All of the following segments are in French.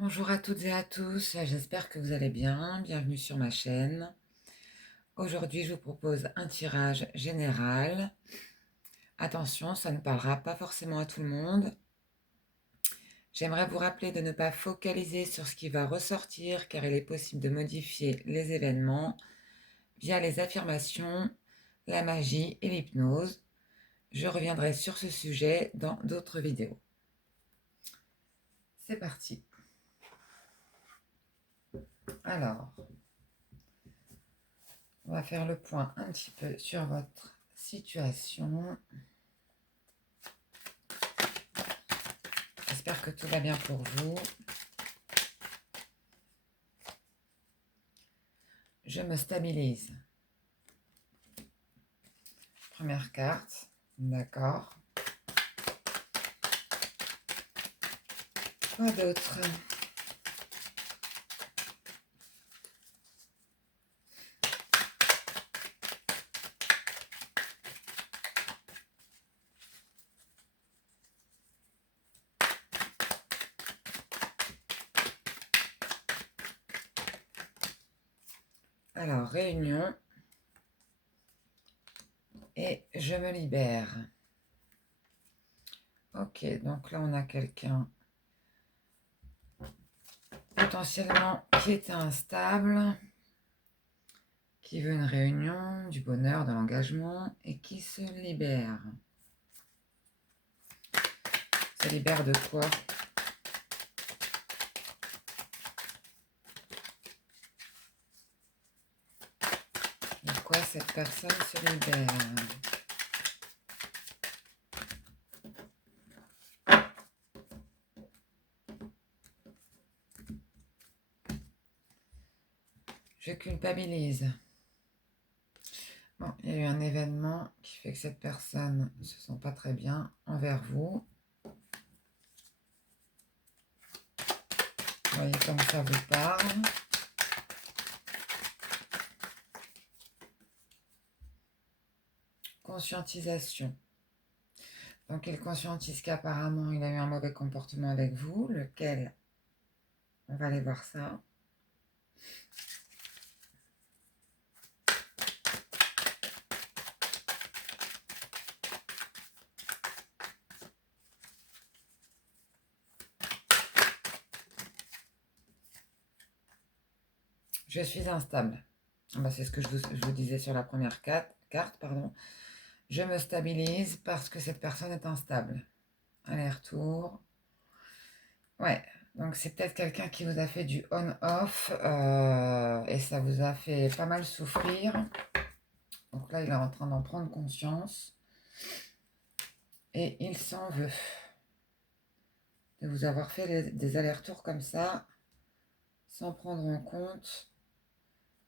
Bonjour à toutes et à tous, j'espère que vous allez bien. Bienvenue sur ma chaîne. Aujourd'hui, je vous propose un tirage général. Attention, ça ne parlera pas forcément à tout le monde. J'aimerais vous rappeler de ne pas focaliser sur ce qui va ressortir car il est possible de modifier les événements via les affirmations, la magie et l'hypnose. Je reviendrai sur ce sujet dans d'autres vidéos. C'est parti. Alors, on va faire le point un petit peu sur votre situation. J'espère que tout va bien pour vous. Je me stabilise. Première carte. D'accord. Quoi d'autre? Alors, réunion. Et je me libère. Ok, donc là, on a quelqu'un potentiellement qui était instable, qui veut une réunion, du bonheur, de l'engagement, et qui se libère. Se libère de quoi? De quoi cette personne se libère? Je culpabilise. Bon, il y a eu un événement qui fait que cette personne ne se sent pas très bien envers vous. Vous voyez comme ça vous parle. Conscientisation. Donc il conscientise qu'apparemment il a eu un mauvais comportement avec vous, lequel, on va aller voir ça. Je suis instable. Ben, c'est ce que je vous disais sur la première carte. Pardon. Je me stabilise parce que cette personne est instable. Aller-retour. Ouais, donc c'est peut-être quelqu'un qui vous a fait du on-off et ça vous a fait pas mal souffrir. Donc là, il est en train d'en prendre conscience et il s'en veut de vous avoir fait des allers-retours comme ça sans prendre en compte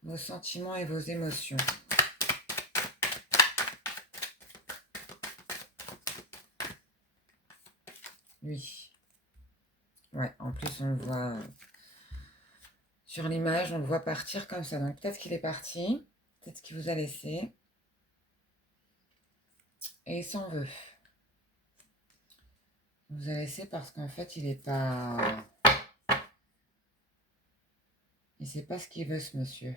vos sentiments et vos émotions. Lui. Ouais, en plus on le voit sur l'image, on le voit partir comme ça. Donc peut-être qu'il est parti, peut-être qu'il vous a laissé. Et il s'en veut. Il vous a laissé parce qu'en fait, il n'est pas... Il ne sait pas ce qu'il veut, ce monsieur.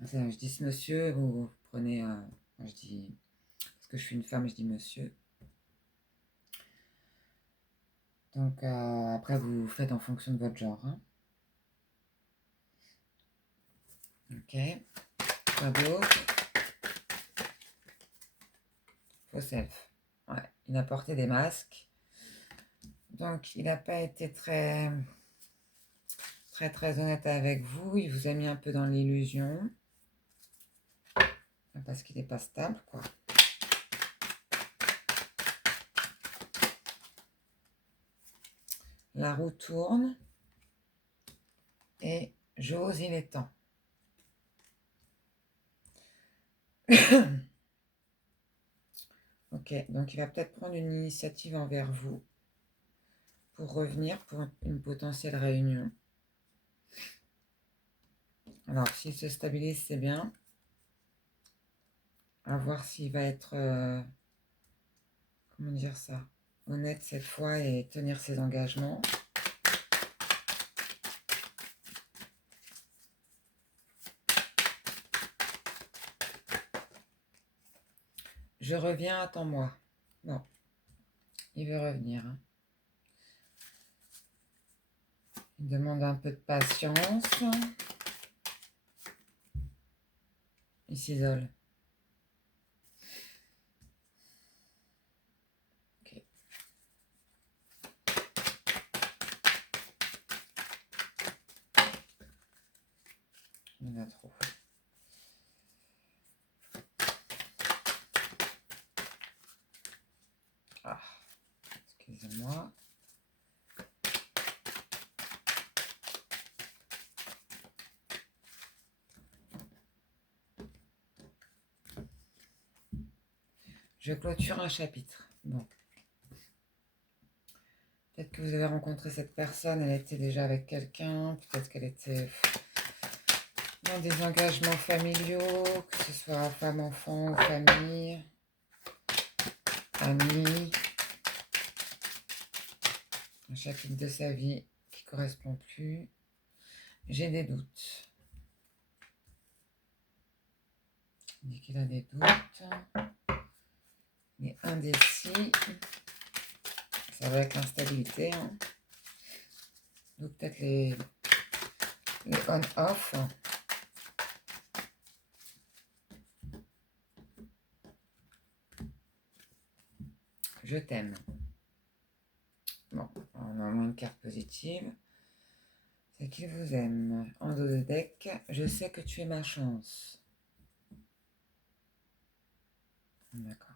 Je dis ce monsieur, vous prenez... je dis... Parce que je suis une femme, je dis monsieur. Donc après, vous faites en fonction de votre genre. Hein. Ok. Quoi d'autre? Faux self. Ouais. Il a porté des masques. Donc, il n'a pas été très honnête avec vous. Il vous a mis un peu dans l'illusion. Parce qu'il n'est pas stable, quoi. La roue tourne. Et j'ose, il est temps. Ok, donc il va peut-être prendre une initiative envers vous pour revenir pour une potentielle réunion. Alors, s'il se stabilise, c'est bien. À voir s'il va être, comment dire ça, honnête cette fois et tenir ses engagements. Je reviens, attends-moi. Bon, il veut revenir. Hein. Il demande un peu de patience. Il s'isole. Ok. Il y en a trop. Ah, excusez-moi. Je clôture un chapitre. Bon. Peut-être que vous avez rencontré cette personne, elle était déjà avec quelqu'un, peut-être qu'elle était dans des engagements familiaux, que ce soit femme, enfant ou famille, amis, un chapitre de sa vie qui ne correspond plus. J'ai des doutes. Il dit qu'il a des doutes. Il est indécis. Ça va avec l'instabilité. Hein. Donc peut-être les on-off. Je t'aime. Bon, on a au moins une carte positive. C'est qu'il vous aime. En dos de deck, je sais que tu es ma chance. D'accord.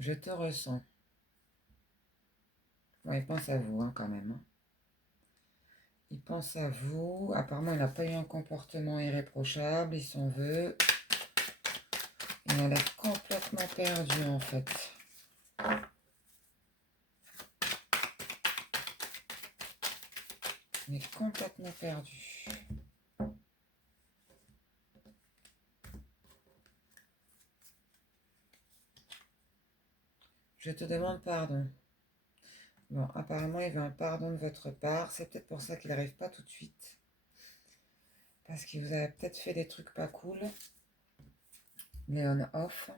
Je te ressens. Ouais, il pense à vous hein, quand même. Hein. Il pense à vous. Apparemment, il n'a pas eu un comportement irréprochable. Il s'en veut. Il a l'air complètement perdu en fait. Il est complètement perdu. Je te demande pardon. Bon, apparemment, il veut un pardon de votre part. C'est peut-être pour ça qu'il n'arrive pas tout de suite. Parce qu'il vous a peut-être fait des trucs pas cool. Les on-off.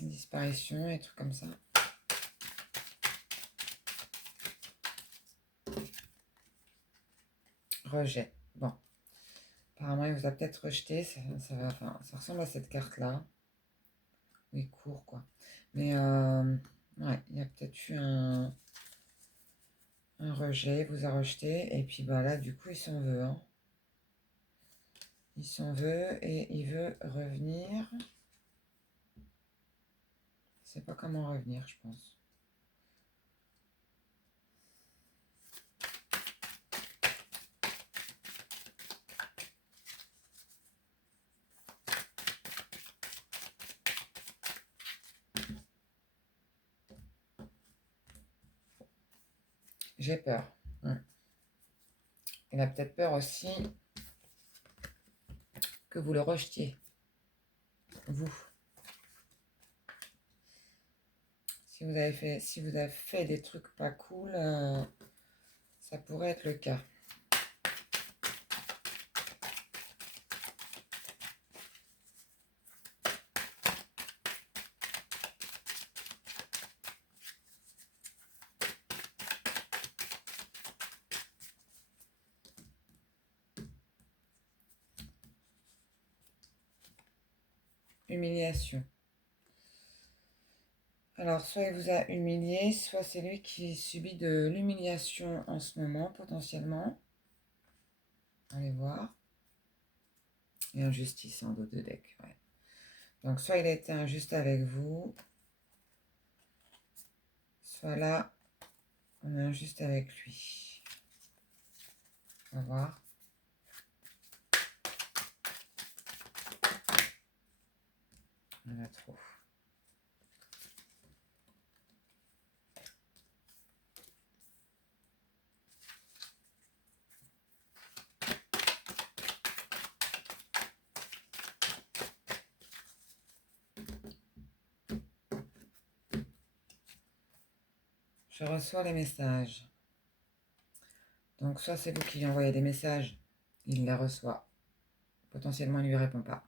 Disparition et trucs comme ça. Rejet. Bon. Apparemment, il vous a peut-être rejeté. Ça ressemble à cette carte-là. Oui, court, quoi. Mais, ouais, il y a peut-être eu un rejet. Il vous a rejeté. Et puis, bah là, du coup, il s'en veut. Hein. Il s'en veut et il veut revenir. Je sais pas comment revenir, je pense. J'ai peur. Il a peut-être peur aussi que vous le rejetiez. Vous. Si vous avez fait des trucs pas cool, ça pourrait être le cas. Humiliation. Alors, soit il vous a humilié, soit c'est lui qui subit de l'humiliation en ce moment, potentiellement. Allez voir. Et injustice en dos de deck. Ouais. Donc, soit il a été injuste avec vous, soit là, on est injuste avec lui. On va voir. Il y en a trop. Je reçois les messages. Donc, soit c'est vous qui lui envoyez des messages, il les reçoit. Potentiellement, il lui répond pas.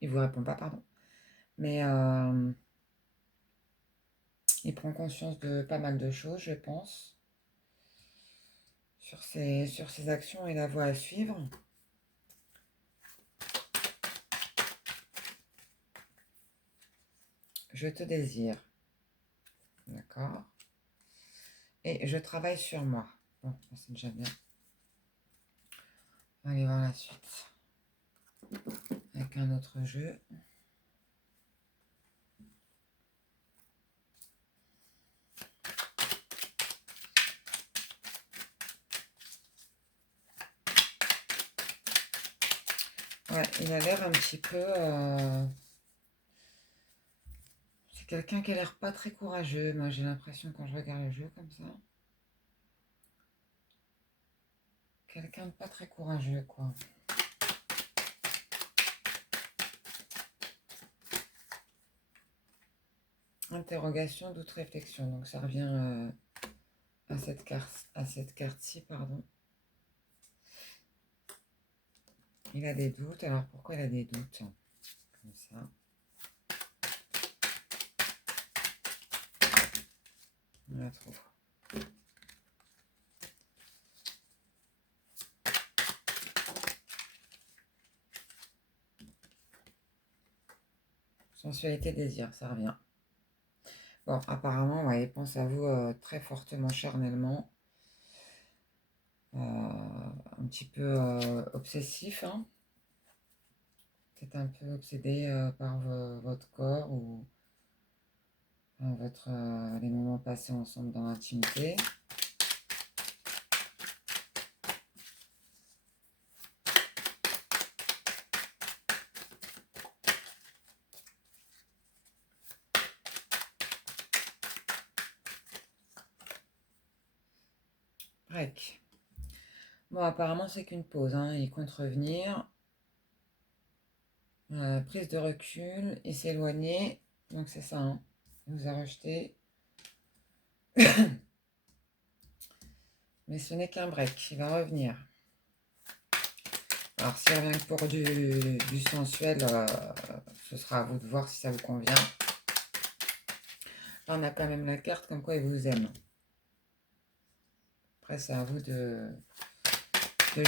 Il vous répond pas, pardon. Mais il prend conscience de pas mal de choses, je pense, sur ses actions et la voie à suivre. Je te désire. D'accord. Et je travaille sur moi. Bon, c'est déjà bien. On va aller voir la suite. Avec un autre jeu. Ouais, il a l'air un petit peu... C'est quelqu'un qui a l'air pas très courageux. Moi, j'ai l'impression quand je regarde le jeu comme ça. Quelqu'un de pas très courageux, quoi. Interrogation, doute, réflexion. Donc ça revient à cette carte-ci, pardon. Il a des doutes. Alors pourquoi il a des doutes? Comme ça. On la trouve. Sensualité, désir, ça revient. Bon, apparemment, ouais, il pense à vous très fortement charnellement. Un petit peu obsessif, hein. Peut-être un peu obsédé par votre corps ou les moments passés ensemble dans l'intimité. Break. Bon, apparemment, c'est qu'une pause, hein. Il compte revenir. Prise de recul et s'éloigner. Donc, c'est ça, hein. Il vous a rejeté. Mais ce n'est qu'un break. Il va revenir. Alors, s'il revient que pour du sensuel, ce sera à vous de voir si ça vous convient. Là, on a quand même la carte comme quoi il vous aime. Après, c'est à vous de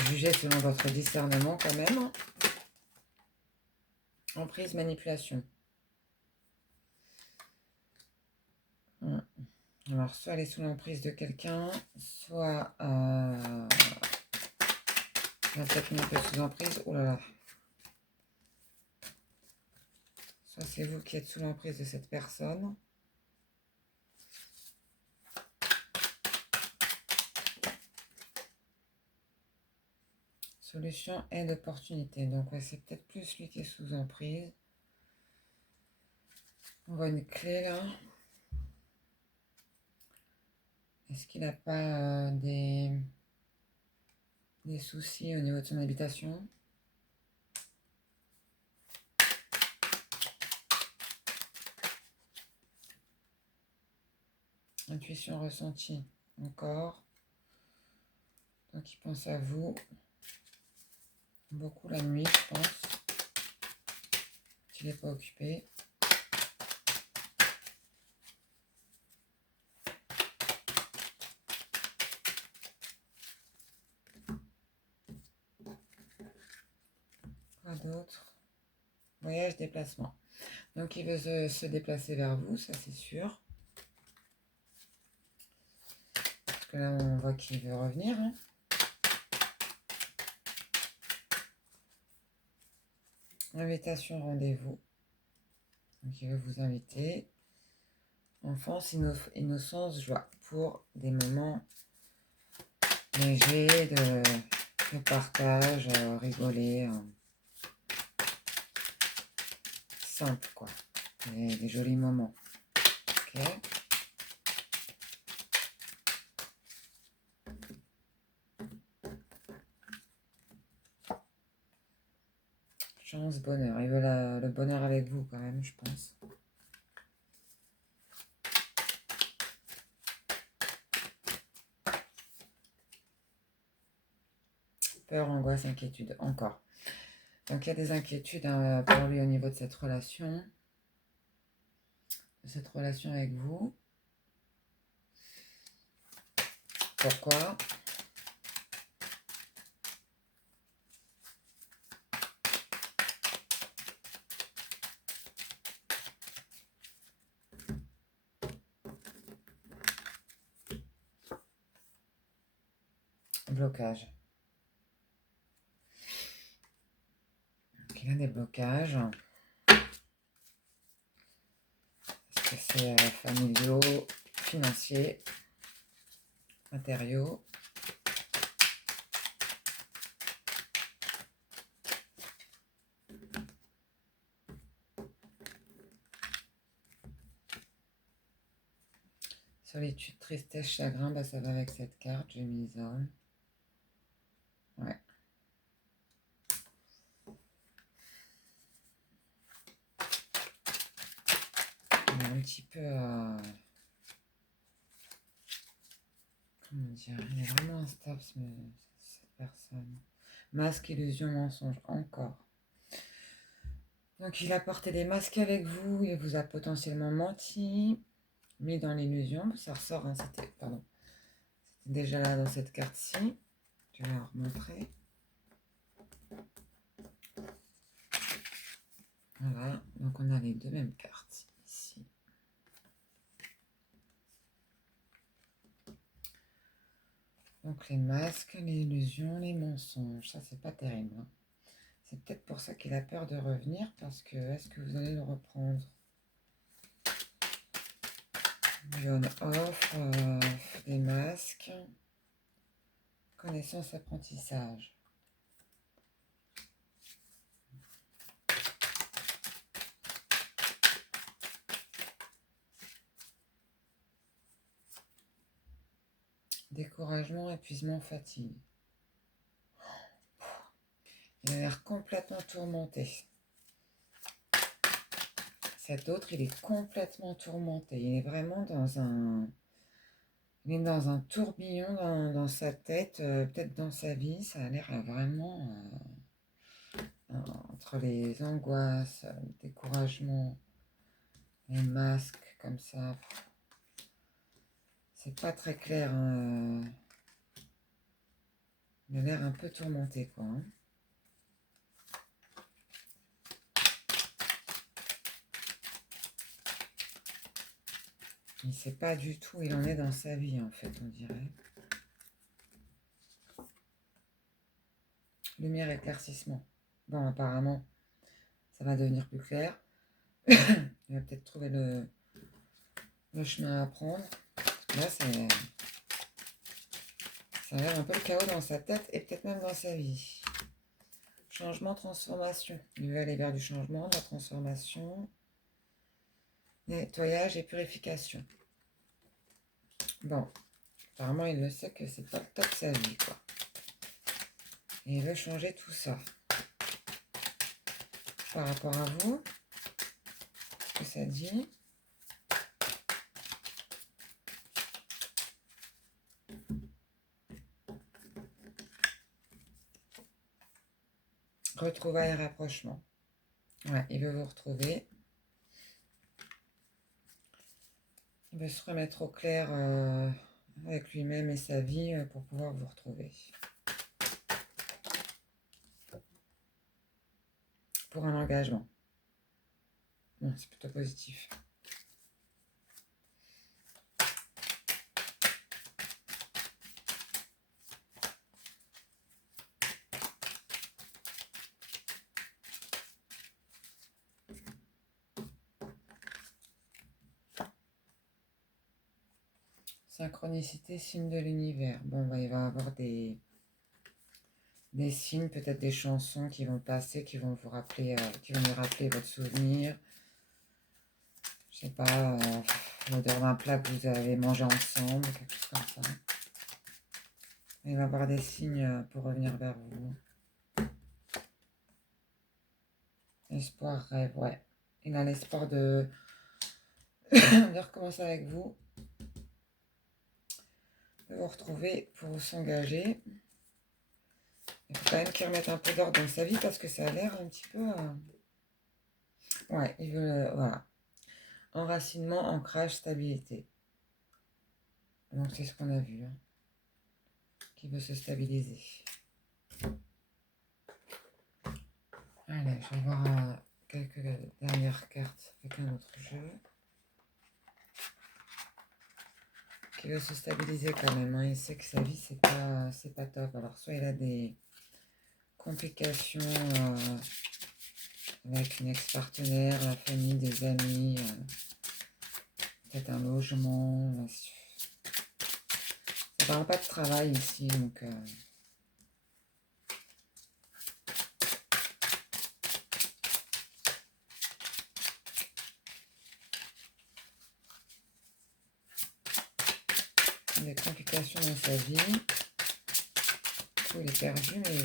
juger selon votre discernement quand même. Emprise, manipulation. Alors, soit elle est sous l'emprise de quelqu'un, soit elle a peut-être mis un peu sous emprise. Oh là là. Soit c'est vous qui êtes sous l'emprise de cette personne. Solution et d'opportunité. Donc, ouais, c'est peut-être plus lui qui est sous emprise. On voit une clé là. Est-ce qu'il n'a pas des soucis au niveau de son habitation? Intuition ressentie. Encore. Donc, il pense à vous. Beaucoup la nuit, je pense. S'il n'est pas occupé. Quoi d'autre? Voyage, déplacement. Donc, il veut se déplacer vers vous, ça c'est sûr. Parce que là, on voit qu'il veut revenir. Hein. Invitation, rendez-vous. Donc, il veut vous inviter. Enfance, innocence, joie. Pour des moments légers de partage, rigoler. Simple, quoi. Des jolis moments. Ok. Chance, bonheur. Il veut le bonheur avec vous quand même, je pense. Peur, angoisse, inquiétude, encore. Donc il y a des inquiétudes pour lui au niveau de cette relation avec vous. Pourquoi? Blocage. Donc, il a des blocages. Est-ce que c'est familiaux, financiers, matériaux? Solitude, tristesse, chagrin, bah ça va avec cette carte, je m'isole. Ouais. Il est un petit peu... comment dire? Il est vraiment instable, cette personne. Masque, illusion, mensonge, encore. Donc il a porté des masques avec vous, il vous a potentiellement menti, mis dans l'illusion, ça ressort, hein, c'était déjà là dans cette carte-ci. Je vais la remontrer. Voilà, donc on a les deux mêmes cartes ici. Donc les masques, les illusions, les mensonges, ça c'est pas terrible. Hein. C'est peut-être pour ça qu'il a peur de revenir, parce que est-ce que vous allez le reprendre? On-off, des masques, connaissance, apprentissage. Découragement, épuisement, fatigue. Il a l'air complètement tourmenté. Cet autre, il est complètement tourmenté. Il est vraiment dans un... Il est dans un tourbillon dans sa tête, peut-être dans sa vie. Ça a l'air vraiment... entre les angoisses, le découragement, les masques, comme ça. C'est pas très clair. Hein. Il a l'air un peu tourmenté, quoi. Hein. Il ne sait pas du tout où il en est dans sa vie, en fait, on dirait. Lumière, éclaircissement. Bon, apparemment, ça va devenir plus clair. Il va peut-être trouver le chemin à prendre. Là, ça a l'air un peu le chaos dans sa tête et peut-être même dans sa vie. Changement, transformation. Il veut aller vers du changement, de la transformation. Nettoyage et purification. Bon, apparemment, il le sait que c'est pas le top de sa vie, quoi. Et il veut changer tout ça. Par rapport à vous, ce que ça dit. Retrouvailles et rapprochement. Ouais, il veut vous retrouver. Il veut se remettre au clair avec lui-même et sa vie pour pouvoir vous retrouver. Pour un engagement. Bon, c'est plutôt positif. Synchronicité, signe de l'univers. Bon, bah, il va y avoir des signes, peut-être des chansons qui vont passer, qui vont vous rappeler, qui vont lui rappeler votre souvenir. Je sais pas, l'odeur d'un plat que vous avez mangé ensemble, quelque chose comme ça. Il va y avoir des signes pour revenir vers vous. Espoir, rêve, ouais. Il a l'espoir de recommencer avec vous, de vous retrouver pour s'engager. Il faut quand même qu'il remette un peu d'ordre dans sa vie parce que ça a l'air un petit peu... Ouais, il veut... voilà. Enracinement, ancrage, stabilité. Donc c'est ce qu'on a vu. Hein. Qui veut se stabiliser. Allez, je vais voir quelques dernières cartes avec un autre jeu. Qui veut se stabiliser quand même. Hein. Il sait que sa vie, c'est pas top. Alors, soit il a des complications avec une ex-partenaire, la famille, des amis, peut-être un logement. Ça parle pas de travail ici, donc... des complications dans sa vie. Il est perdu, mais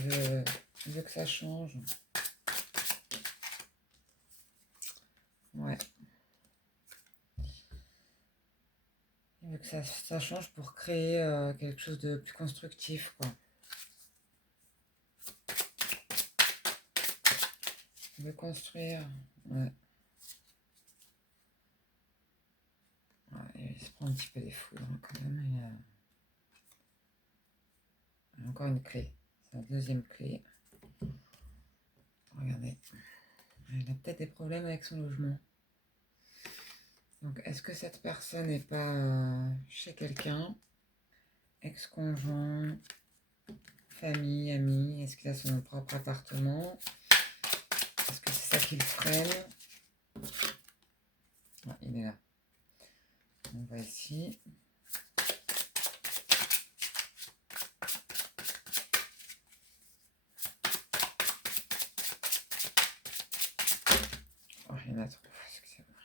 il veut que ça change. Ouais. Il veut que ça change pour créer quelque chose de plus constructif, quoi. Il veut construire. Ouais. Ouais, il se prend un petit peu des foudres, hein, quand même. Il y a encore une clé. C'est la deuxième clé. Regardez. Il a peut-être des problèmes avec son logement. Donc, est-ce que cette personne n'est pas chez quelqu'un? Ex-conjoint, famille, amis? Est-ce qu'il a son propre appartement? Est-ce que c'est ça qui le freine? Ah, il est là. On va ici. Oh, il y en a trop. Excusez-moi.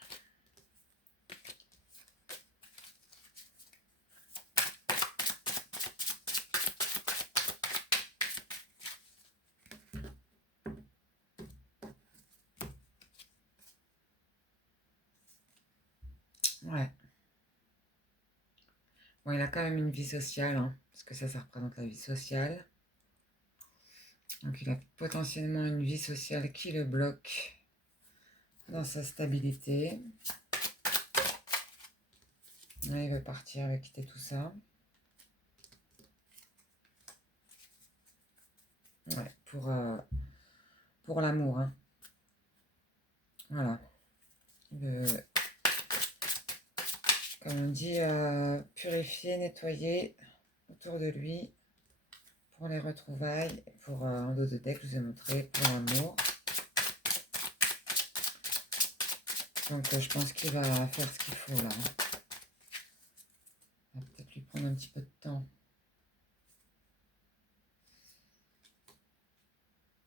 Ouais. Bon, il a quand même une vie sociale, hein, parce que ça représente la vie sociale. Donc il a potentiellement une vie sociale qui le bloque dans sa stabilité. Là, il veut partir, il veut quitter tout ça. Ouais, pour l'amour. Hein. Voilà. Il veut, comme on dit, purifier, nettoyer autour de lui pour les retrouvailles, pour en dos de deck, je vous ai montré, pour l'amour. Donc je pense qu'il va faire ce qu'il faut là. On va peut-être lui prendre un petit peu de temps.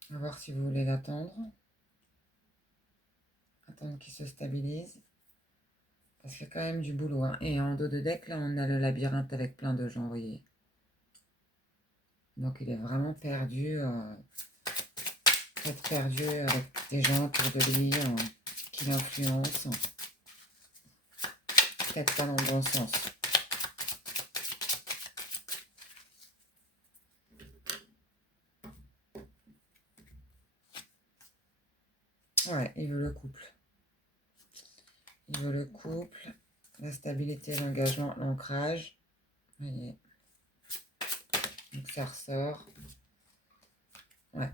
On va voir si vous voulez l'attendre. Attendre qu'il se stabilise. Parce qu'il y a quand même du boulot. Hein. Et en dos de deck, là, on a le labyrinthe avec plein de gens, vous voyez. Donc il est vraiment perdu. Peut-être perdu avec des gens autour de lui qui l'influencent. Peut-être pas dans le bon sens. Ouais, il veut le couple. Il veut le couple, la stabilité, l'engagement, l'ancrage. Vous voyez. Donc ça ressort. Ouais.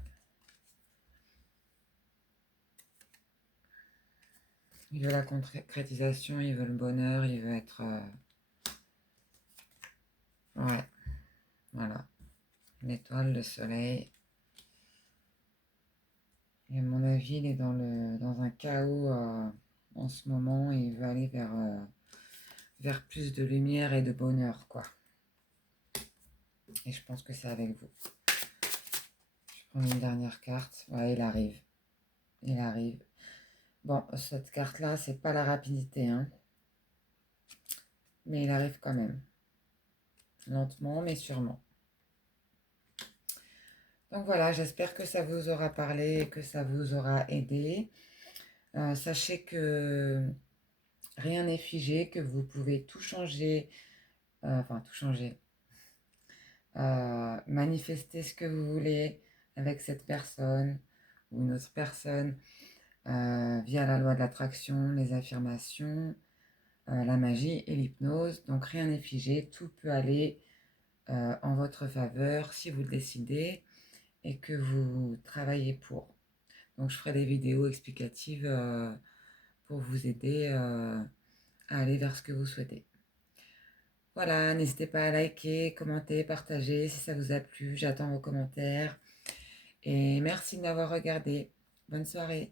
Il veut la concrétisation, il veut le bonheur, il veut être... Ouais. Voilà. Une étoile, le soleil. Et à mon avis, il est dans un chaos en ce moment et il veut aller vers plus de lumière et de bonheur, quoi. Et je pense que c'est avec vous. Je prends une dernière carte. Ouais, il arrive. Il arrive. Bon, cette carte-là, c'est pas la rapidité, hein. Mais il arrive quand même. Lentement, mais sûrement. Donc voilà, j'espère que ça vous aura parlé et que ça vous aura aidé. Sachez que rien n'est figé, que vous pouvez tout changer, enfin tout changer, manifester ce que vous voulez, avec cette personne ou une autre personne via la loi de l'attraction, les affirmations, la magie et l'hypnose. Donc rien n'est figé, tout peut aller en votre faveur si vous le décidez et que vous travaillez pour. Donc je ferai des vidéos explicatives pour vous aider à aller vers ce que vous souhaitez. Voilà, n'hésitez pas à liker, commenter, partager si ça vous a plu. J'attends vos commentaires. Et merci de m'avoir regardé. Bonne soirée.